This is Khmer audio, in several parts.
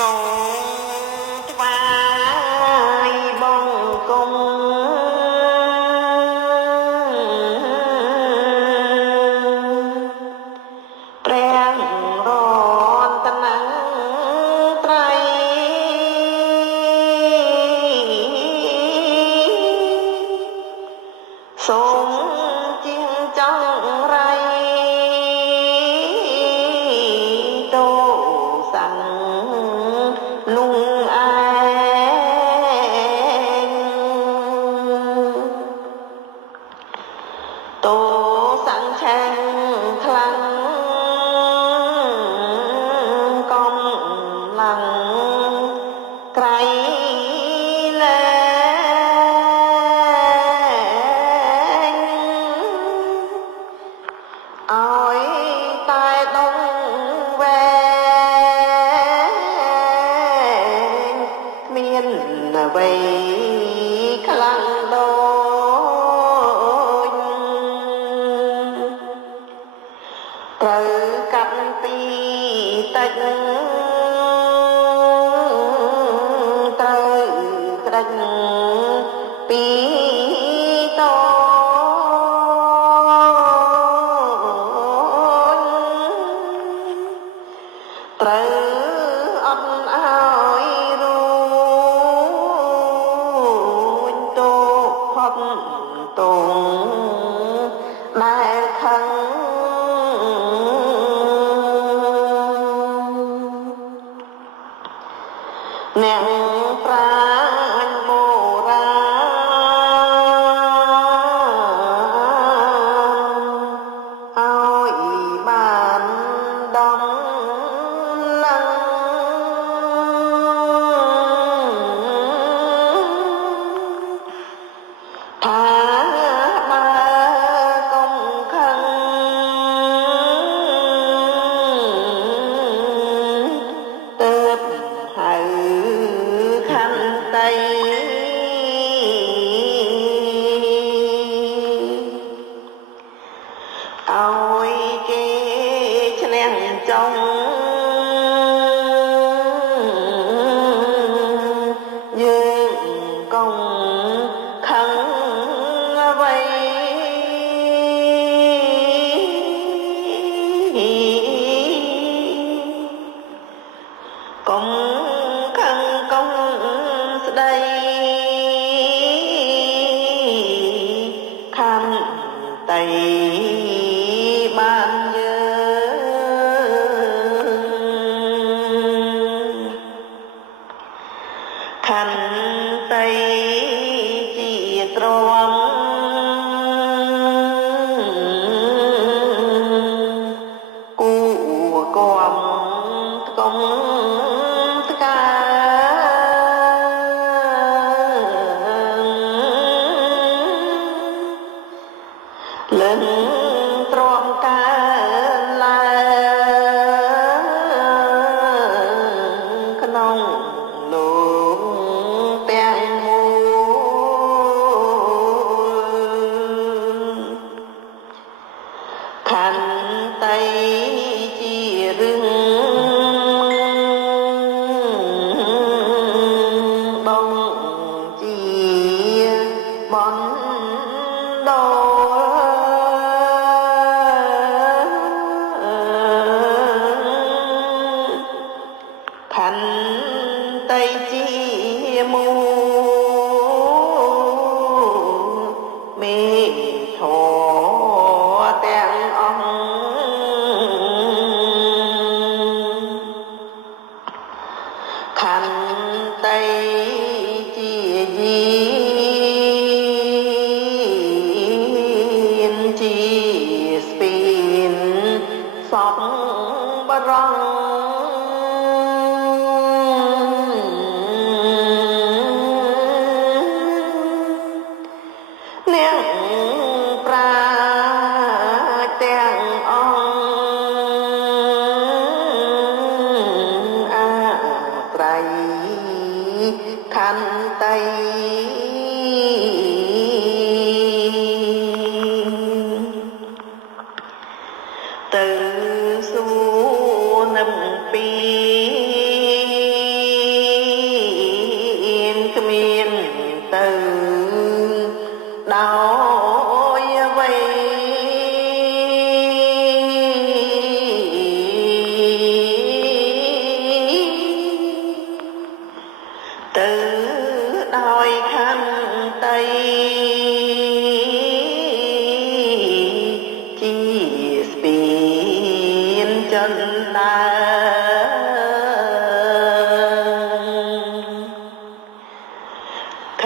សូមថ្វាយបង្គំព្រះរតនត្រ័យសូមជាងចង្រៃតោសាំងលុងឯងតោសាំងឆាំងខ្លាំងកំឡើងក្រៃលែងឲ្យតែដងវែងគ្មានអ្វីខ្លាំងដូចត្រូវកាត់ពីតិចត្រូវក្តិចពីតូចត្រូវអត់ឲ្យរួចតូផុតតងដែលខឹងអ្នកប្រាជ្ញបុរាណឲ្យបានដំណឹងថាបើកុំខឹងទើបហៅខន្តីឲ្យគេឈ្នះចុងយើងកុំខឹងអ្វីកុំខឹងកុំស្ដីខន្តីបានយើងខន្តីជាទ្រាំគួគំកុំថ្កើលឹងទ្រាំកើឡើងក្នុងលោកទាំងមូលខន្តីជារឿងបងជាបណ្ដោខន្តីជាមូលមេធរទាំងអង្គខន្តីជាយានជាស្ពានសពបរងអ្នកប្រាជ្ញទាំងអង្គអាស្រ័យខន្តីទៅសួរនឹមពី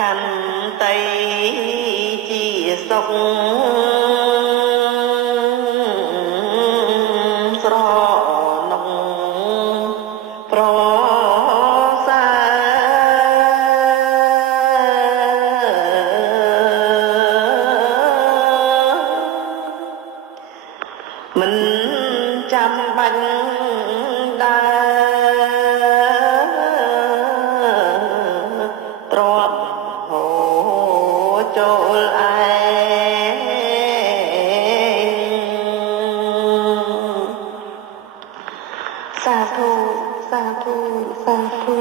កាន់តីជាសុខស្រនងប្រសើរមិនចាំបាច់ដើរទ្របហូរចូលឯងសាធុសាធុសាធុ